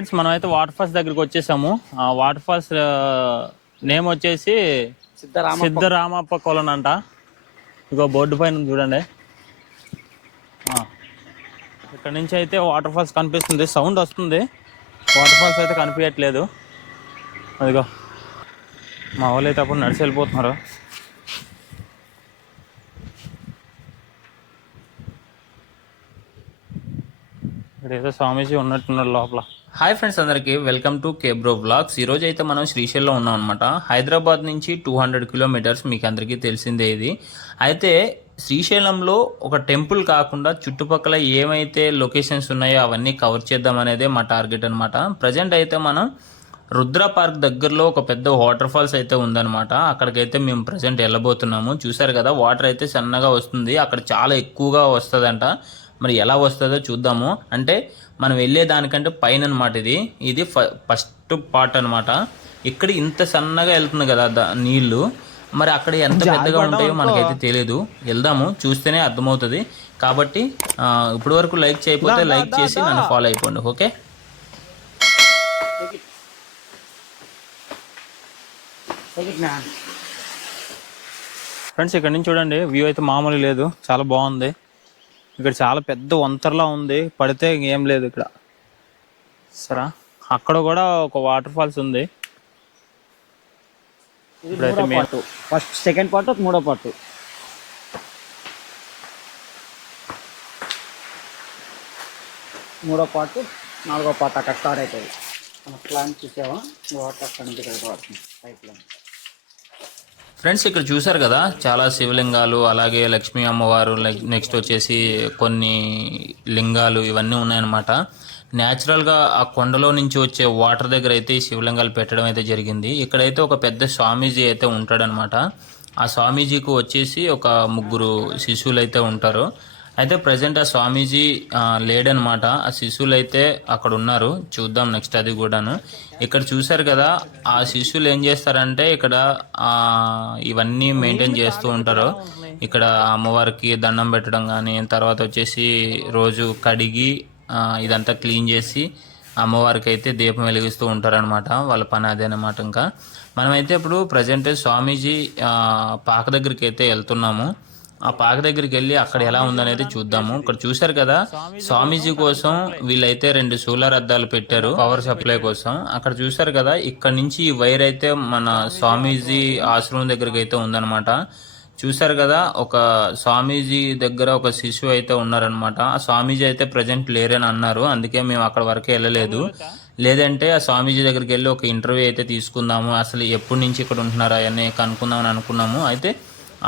Friends మనం అయితే water falls దగ్గరికి వచ్చేసాము. ఆ వాటర్ ఫాల్స్ నేమ్ వచ్చేసి సిద్ధరామప్ప కొలను అంట. ఇగో బోర్డు పైన ఉంది చూడండి. ఇక్కడ నుంచి అయితే వాటర్ ఫాల్స్ కనిపిస్తుంది, సౌండ్ వస్తుంది. వాటర్ ఫాల్స్ అయితే కనిపించట్లేదు. అదిగో మా వాళ్ళు అయితే అప్పుడు నడిచి వెళ్ళిపోతున్నారు. ఇక్కడ ఏదో స్వామీజీ ఉన్నట్టున్నారు లోపల. హాయ్ ఫ్రెండ్స్, అందరికీ వెల్కమ్ టు కేబ్రో బ్లాగ్స్. ఈరోజు అయితే మనం శ్రీశైలంలో ఉన్నాం అనమాట. హైదరాబాద్ నుంచి 200 కిలోమీటర్స్, మీకు అందరికీ తెలిసిందే ఇది. అయితే శ్రీశైలంలో ఒక టెంపుల్ కాకుండా చుట్టుపక్కల ఏమైతే లొకేషన్స్ ఉన్నాయో అవన్నీ కవర్ చేద్దాం అనేదే మా టార్గెట్ అనమాట. ప్రజెంట్ అయితే మనం రుద్ర పార్క్ దగ్గరలో ఒక పెద్ద వాటర్ ఫాల్స్ అయితే ఉందన్నమాట. అక్కడికైతే మేము ప్రజెంట్ వెళ్ళబోతున్నాము. చూసారు కదా, వాటర్ అయితే సన్నగా వస్తుంది, అక్కడ చాలా ఎక్కువగా వస్తుందంట. మరి ఎలా వస్తుందో చూద్దాము. అంటే మనం వెళ్ళే దానికంటే పైన అనమాట ఇది ఫస్ట్ పార్ట్ అనమాట. ఇక్కడ ఇంత సన్నగా వెళ్తుంది కదా నీళ్లు, మరి అక్కడ ఎంత పెద్దగా ఉంటాయో మనకైతే తెలియదు. వెళ్దాము, చూస్తేనే అర్థమవుతుంది. కాబట్టి ఇప్పటి వరకు లైక్ చేయకపోతే లైక్ చేసి నన్ను ఫాలో అయిపోండి. ఓకే ఫ్రెండ్స్, ఇక్కడ నుంచి చూడండి, వ్యూ అయితే మామూలు లేదు, చాలా బాగుంది. ఇక్కడ చాలా పెద్ద వంతరలా ఉంది, పడితే ఏం లేదు ఇక్కడ. సరే, అక్కడ కూడా ఒక వాటర్ ఫాల్స్ ఉంది. ఫస్ట్ సెకండ్ పార్ట్, మూడో పార్ట్. మూడో పార్ట్, నాలుగో పార్ట్ అక్కడ స్టార్ట్ అవుతుంది. మన ప్లాన్ చూసావా, వాటర్ అక్కడ నుంచి ఇక్కడ పడుతుంది పైప్ లైన్. ఫ్రెండ్స్, ఇక్కడ చూసారు కదా, చాలా శివలింగాలు, అలాగే లక్ష్మీ అమ్మవారు, నెక్స్ట్ వచ్చేసి కొన్ని లింగాలు ఇవన్నీ ఉన్నాయన్నమాట. న్యాచురల్గా ఆ కొండలో నుంచి వచ్చే వాటర్ దగ్గర అయితే ఈ శివలింగాలు పెట్టడం అయితే జరిగింది. ఇక్కడైతే ఒక పెద్ద స్వామీజీ అయితే ఉంటాడనమాట. ఆ స్వామీజీకి వచ్చేసి ఒక ముగ్గురు శిశువులు అయితే ఉంటారు. అయితే ప్రజెంట్ ఆ స్వామీజీ లేడనమాట. ఆ శిశువులు అయితే అక్కడ ఉన్నారు, చూద్దాం నెక్స్ట్ అది కూడాను. ఇక్కడ చూసారు కదా, ఆ శిశువులు ఏం చేస్తారంటే ఇక్కడ ఇవన్నీ మెయింటైన్ చేస్తూ ఉంటారు. ఇక్కడ అమ్మవారికి దండం పెట్టడం కానీ, తర్వాత వచ్చేసి రోజు కడిగి ఇదంతా క్లీన్ చేసి అమ్మవారికి అయితే దీపం వెలిగిస్తూ ఉంటారనమాట. వాళ్ళ పని అదేనమాట. ఇంకా మనమైతే ఇప్పుడు ప్రజెంట్ స్వామీజీ పాక దగ్గరికి అయితే వెళ్తున్నాము. ఆ పాక దగ్గరికి వెళ్ళి అక్కడ ఎలా ఉందనేది చూద్దాము. ఇక్కడ చూశారు కదా, స్వామీజీ కోసం వీళ్ళైతే 2 సోలార్ అద్దాలు పెట్టారు పవర్ సప్లై కోసం. అక్కడ చూశారు కదా, ఇక్కడ నుంచి ఈ వైర్ అయితే మన స్వామీజీ ఆశ్రమం దగ్గరికి అయితే ఉందన్నమాట. చూశారు కదా, ఒక స్వామీజీ దగ్గర ఒక శిశువు అయితే ఉన్నారనమాట. ఆ స్వామీజీ అయితే ప్రజెంట్ లేరని అన్నారు, అందుకే మేము అక్కడ వరకు వెళ్ళలేదు. లేదంటే ఆ స్వామీజీ దగ్గరికి వెళ్ళి ఒక ఇంటర్వ్యూ అయితే తీసుకుందాము, అసలు ఎప్పటి నుంచి ఇక్కడ ఉంటున్నారా అవన్నీ కనుక్కుందామని అనుకున్నాము. అయితే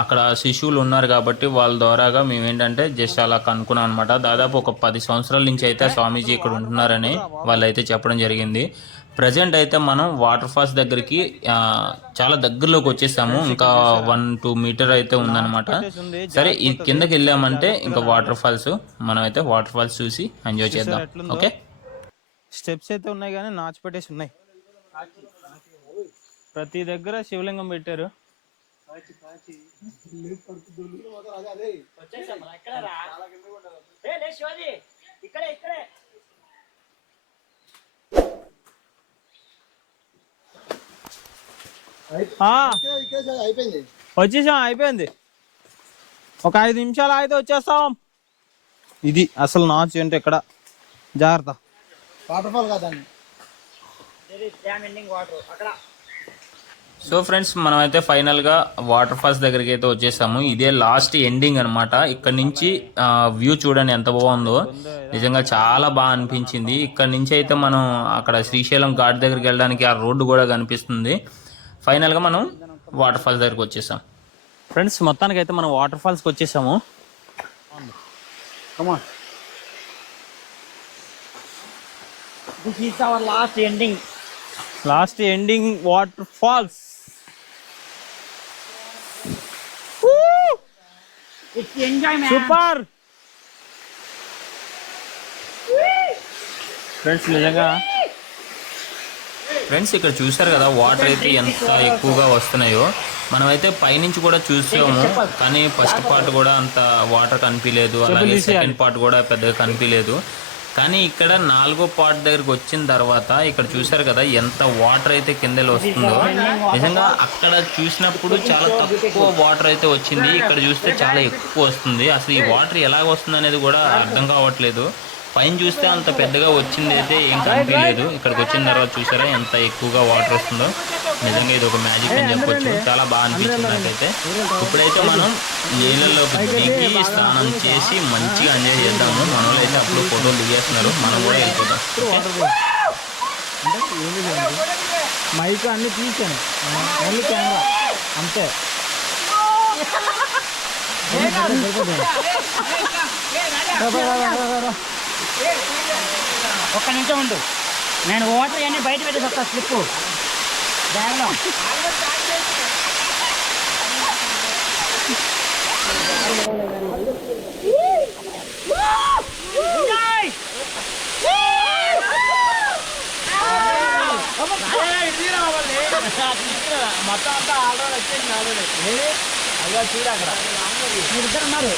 అక్కడ శిశువులు ఉన్నారు కాబట్టి వాళ్ళ ద్వారాగా మేము ఏంటంటే జస్ట్ అలా కనుక్కున్నాం అనమాట. దాదాపు ఒక 10 సంవత్సరాల నుంచి అయితే స్వామీజీ ఇక్కడ ఉంటున్నారని వాళ్ళు అయితే చెప్పడం జరిగింది. ప్రజెంట్ అయితే మనం వాటర్ ఫాల్స్ దగ్గరికి చాలా దగ్గరలోకి వచ్చేసాము. ఇంకా 1-2 మీటర్ అయితే ఉందన్నమాట. సరే, ఈ కిందకి వెళ్ళామంటే ఇంకా వాటర్ ఫాల్స్, మనం అయితే వాటర్ ఫాల్స్ చూసి ఎంజాయ్ చేద్దాం. ఓకే, స్టెప్స్ అయితే ఉన్నాయి కానీ నాచు పెట్టేసి ఉన్నాయి. ప్రతి దగ్గర శివలింగం పెట్టారు. వచ్చేసాం, అయిపోయింది. ఒక 5 నిమిషాలు అయితే వచ్చేస్తాం. ఇది అసలు నాచు ఏంటి ఇక్కడ, జాగ్రత్త. వాటర్ ఫాల్ కాదండి. సో ఫ్రెండ్స్, మనమైతే ఫైనల్గా వాటర్ ఫాల్స్ దగ్గరికి అయితే వచ్చేసాము. ఇదే లాస్ట్ ఎండింగ్ అనమాట. ఇక్కడ నుంచి వ్యూ చూడండి ఎంత బాగుందో, నిజంగా చాలా బాగా అనిపించింది. ఇక్కడ నుంచి అయితే మనం అక్కడ శ్రీశైలం ఘాట్ దగ్గరికి వెళ్ళడానికి ఆ రోడ్డు కూడా కనిపిస్తుంది. ఫైనల్గా మనం వాటర్ ఫాల్స్ దగ్గరికి వచ్చేసాం. ఫ్రెండ్స్, మొత్తానికి అయితే మనం వాటర్ ఫాల్స్కి వచ్చేసాము. This is our last ending water falls. It's enjoy, man. Super friends, నిజంగా ఫ్రెండ్స్ ఇక్కడ చూసారు కదా, వాటర్ అయితే ఎంత ఎక్కువగా వస్తున్నాయో. మనమైతే పైనుంచి కూడా చూసాము, కానీ ఫస్ట్ పార్ట్ కూడా అంత వాటర్ కనిపించలేదు, అలాగే సెకండ్ పార్ట్ కూడా పెద్దగా కనిపించలేదు. కానీ ఇక్కడ 4వ పాట్ దగ్గరికి వచ్చిన తర్వాత ఇక్కడ చూసారు కదా ఎంత వాటర్ అయితే కింద వస్తుందో. నిజంగా అక్కడ చూసినప్పుడు చాలా తక్కువ వాటర్ అయితే వచ్చింది, ఇక్కడ చూస్తే చాలా ఎక్కువ వస్తుంది. అసలు ఈ వాటర్ ఎలాగ వస్తుంది అనేది కూడా అర్థం కావట్లేదు. పైన చూస్తే అంత పెద్దగా వచ్చింది అయితే ఏం కనిపించలేదు, ఇక్కడికి వచ్చిన తర్వాత చూసారా ఎంత ఎక్కువగా వాటర్ వస్తుందో. నిజంగా ఇది ఒక మ్యాజిక్ అని చెప్పొచ్చు, చాలా బాగా అనిపించింది నాకైతే. ఇప్పుడైతే మనం నీళ్ళలోకి దిగి స్నానం చేసి మంచిగా ఎంజాయ్ చేద్దాము. మన వాళ్ళు అయితే అప్పుడు ఫోటోలు దిగేస్తున్నారు, మనం కూడా వెళ్ళిపోతాం. మైక్ అన్ని తీసాను, ఓన్లీ కెమెరా అంతే. ఒక్క నిమిషం ఉండు, నేను వాటర్ అన్నీ బయట పెట్టేసి వస్తా. స్లిప్ బ్యాగ్లో మొత్తం అంతా ఆల్రెడీ వచ్చేసింది. ఆల్రెడీ అయ్యా చూడు అక్కడ మీరు ఇద్దరు ఉన్నారు.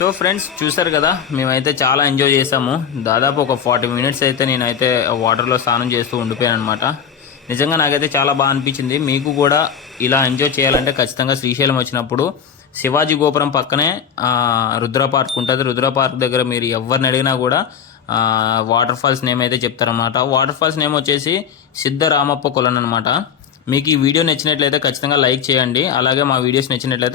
సో ఫ్రెండ్స్ చూసారు కదా, మేమైతే చాలా ఎంజాయ్ చేసాము. దాదాపు ఒక 40 మినిట్స్ అయితే నేనైతే వాటర్లో స్నానం చేస్తూ ఉండిపోయాను అనమాట. నిజంగా నాకైతే చాలా బాగా అనిపించింది. మీకు కూడా ఇలా ఎంజాయ్ చేయాలంటే ఖచ్చితంగా శ్రీశైలం వచ్చినప్పుడు శివాజీ గోపురం పక్కనే రుద్ర పార్క్ ఉంటుంది. రుద్ర పార్క్ దగ్గర మీరు ఎవరిని అడిగినా కూడా వాటర్ ఫాల్స్ నేమ్ అయితే చెప్తారనమాట. వాటర్ ఫాల్స్ నేమ్ వచ్చేసి సిద్ధరామప్ప కొలను అనమాట. మీకు ఈ వీడియో నచ్చినట్లయితే ఖచ్చితంగా లైక్ చేయండి. అలాగే మా వీడియోస్ నచ్చినట్లయితే